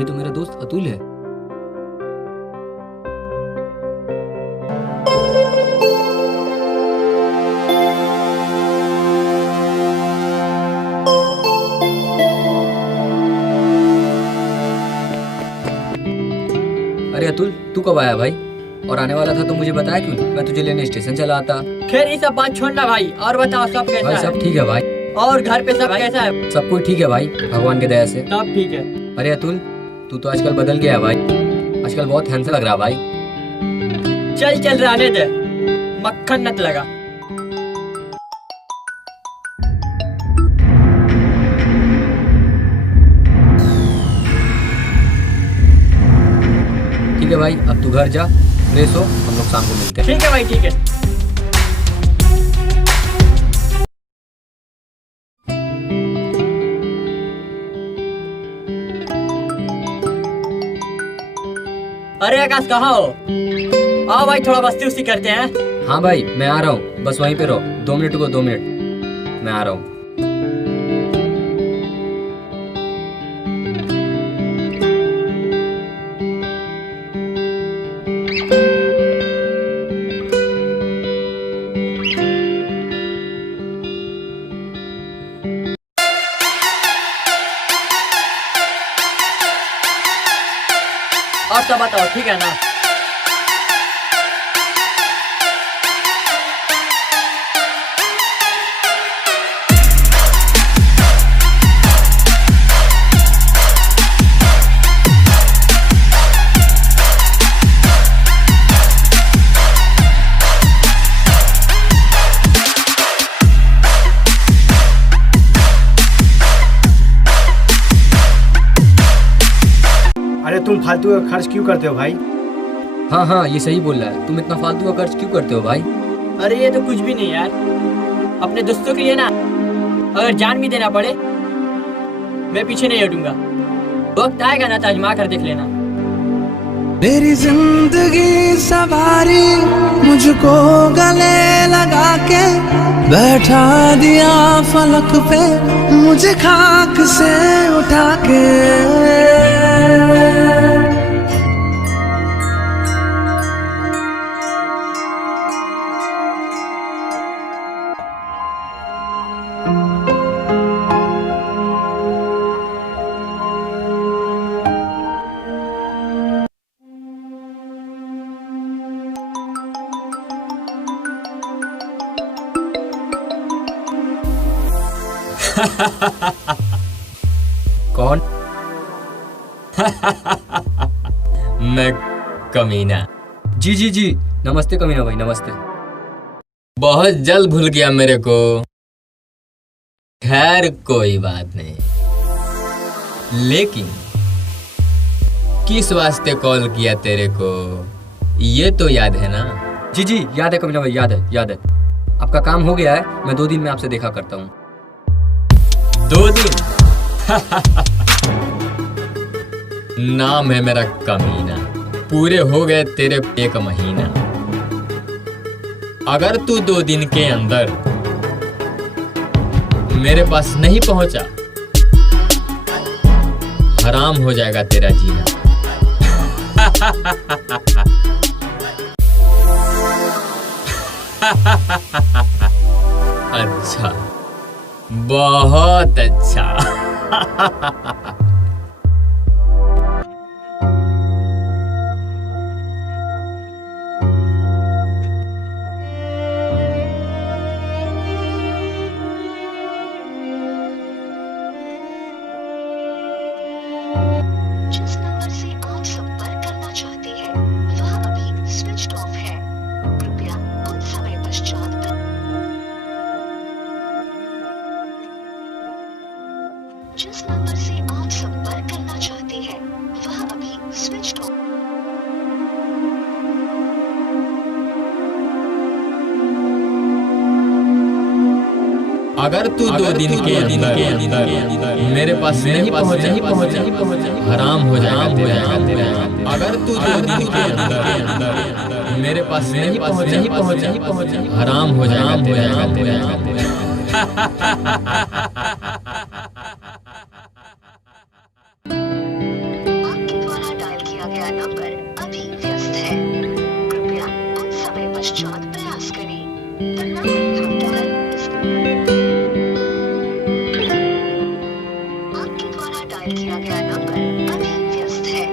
ये तो मेरा दोस्त अतुल है। अरे अतुल, तू कब आया भाई? और आने वाला था तो मुझे बताया क्यों? मैं तुझे लेने स्टेशन चला आता। खैर ये सब बात छोड़ना भाई, और बताओ सब कैसा भाई है? सब ठीक है भाई। और घर पे सब कैसा है? सब कुछ ठीक है भाई, भगवान की दया से। सब ठीक है। अरे अतुल, तू तो आजकल बदल गया है भाई। आजकल बहुत हैंडसम लग रहा है भाई। चल चल रहने दे, मक्खन नत लगा। ठीक है भाई, अब तू घर जा, फ्रेश हो, हम लोग शाम को मिलते हैं। ठीक है भाई, ठीक है। अरे आकाश कहाँ हो? आओ भाई, थोड़ा मस्ती उस्ती करते हैं। हाँ भाई, मैं आ रहा हूँ, बस वहीं पे रहो। 2 मिनट को 2 मिनट, मैं आ रहा हूँ। और सब बताओ, ठीक है ना? अरे तुम फालतू का खर्च क्यों करते हो भाई? हाँ हाँ, ये सही बोल रहा है। तुम इतना फालतू का खर्च क्यों करते हो भाई? अरे ये तो कुछ भी नहीं यार, अपने दोस्तों के लिए ना, अगर जान भी देना पड़े मैं पीछे नहीं हटूंगा। वक्त आएगा ना तो आजमा कर देख लेना। मेरी जिंदगी सवारी मुझको गले लगा के बैठा दिया फलक पे, मुझे खाक से उठा के। कौन? मैं कमीना। जी जी जी, नमस्ते कमीना भाई, नमस्ते। बहुत जल्द भूल गया मेरे को। खैर कोई बात नहीं, लेकिन किस वास्ते कॉल किया तेरे को ये तो याद है ना? जी जी, याद है कमीना भाई, याद है, याद है। आपका काम हो गया है, मैं 2 दिन में आपसे देखा करता हूँ। 2 दिन? नाम है मेरा कमीना। पूरे हो गए तेरे 1 महीना। अगर तू 2 दिन के अंदर मेरे पास नहीं पहुंचा, हराम हो जाएगा तेरा जीना। अच्छा, बहुत अच्छा। जिस नंबर से आप संपर्क करना चाहते हैं वह अभी स्विच्ड ऑफ है। कृपया कुछ समय पश्चात जिस नंबर से आप संपर्क करना चाहते हैं वह अभी स्विच्ड ऑफ। अगर तू 2 दिन के अंदर मेरे पास नहीं पहुंचा, हराम हो जाएगा तेरा। अगर तू 2 दिन के अंदर मेरे पास नहीं पहुंचा, हराम हो जाएगा तेरा। पश्चात प्रयास करें। The number you have dialed is आपके द्वारा डायल किया गया नंबर अभी व्यस्त है।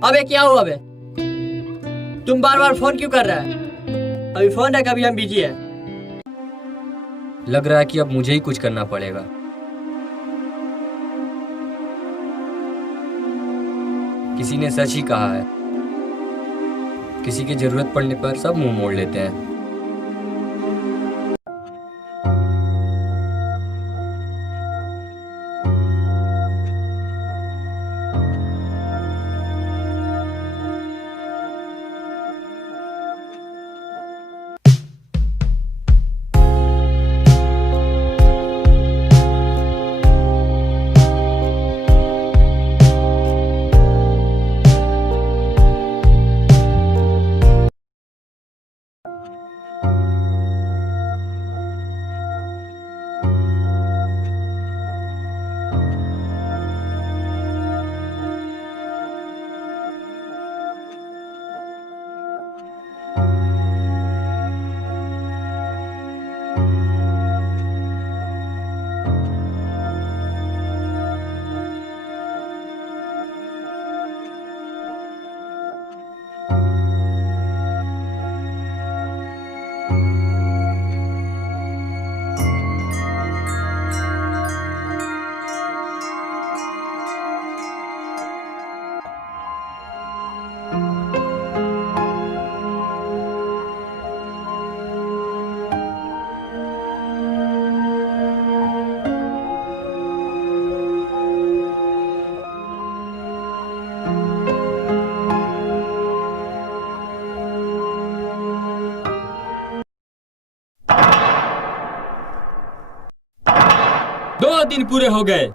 अबे क्या हुआ बे? तुम बार बार फोन क्यों कर रहा है? अभी फोन है, कभी हम बिजी है। लग रहा है कि अब मुझे ही कुछ करना पड़ेगा। किसी ने सच ही कहा है, किसी की जरूरत पड़ने पर सब मुंह मोड़ लेते हैं। दो दिन पूरे हो गए,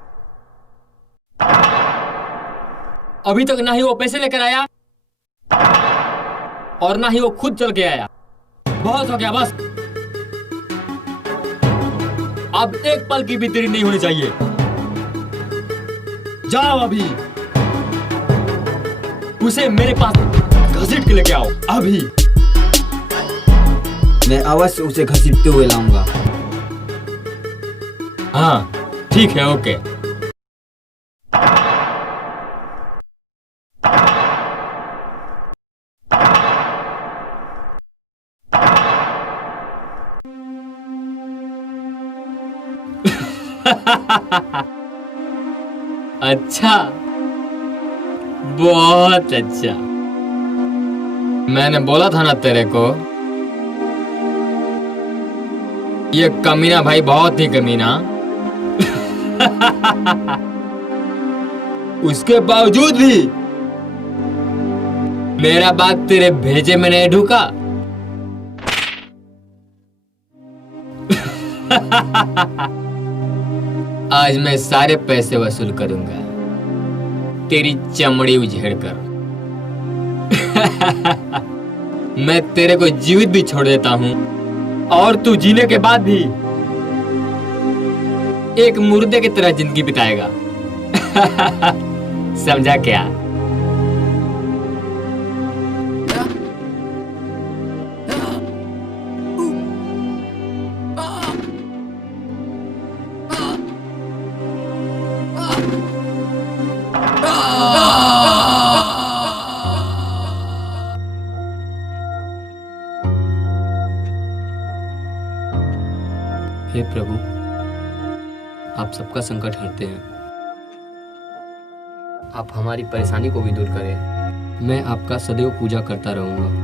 अभी तक ना ही वो पैसे लेकर आया और ना ही वो खुद चल के आया। बहुत हो गया, बस अब एक पल की भी देरी नहीं होनी चाहिए। जाओ अभी उसे मेरे पास घसीट के लेके आओ अभी। मैं अवश्य उसे घसीटते हुए लाऊंगा। हाँ ठीक है, ओके। अच्छा, बहुत अच्छा। मैंने बोला था ना तेरे को, ये कमीना भाई बहुत ही कमीना। उसके बावजूद भी मेरा बात तेरे भेजे में नहीं ढुका। आज मैं सारे पैसे वसूल करूंगा, तेरी चमड़ी उझेड़ कर। मैं तेरे को जीवित भी छोड़ देता हूं और तू जीने के बाद भी एक मुर्दे की तरह जिंदगी बिताएगा। समझा क्या? हे प्रभु, आप सबका संकट हरते हैं, आप हमारी परेशानी को भी दूर करें। मैं आपका सदैव पूजा करता रहूंगा।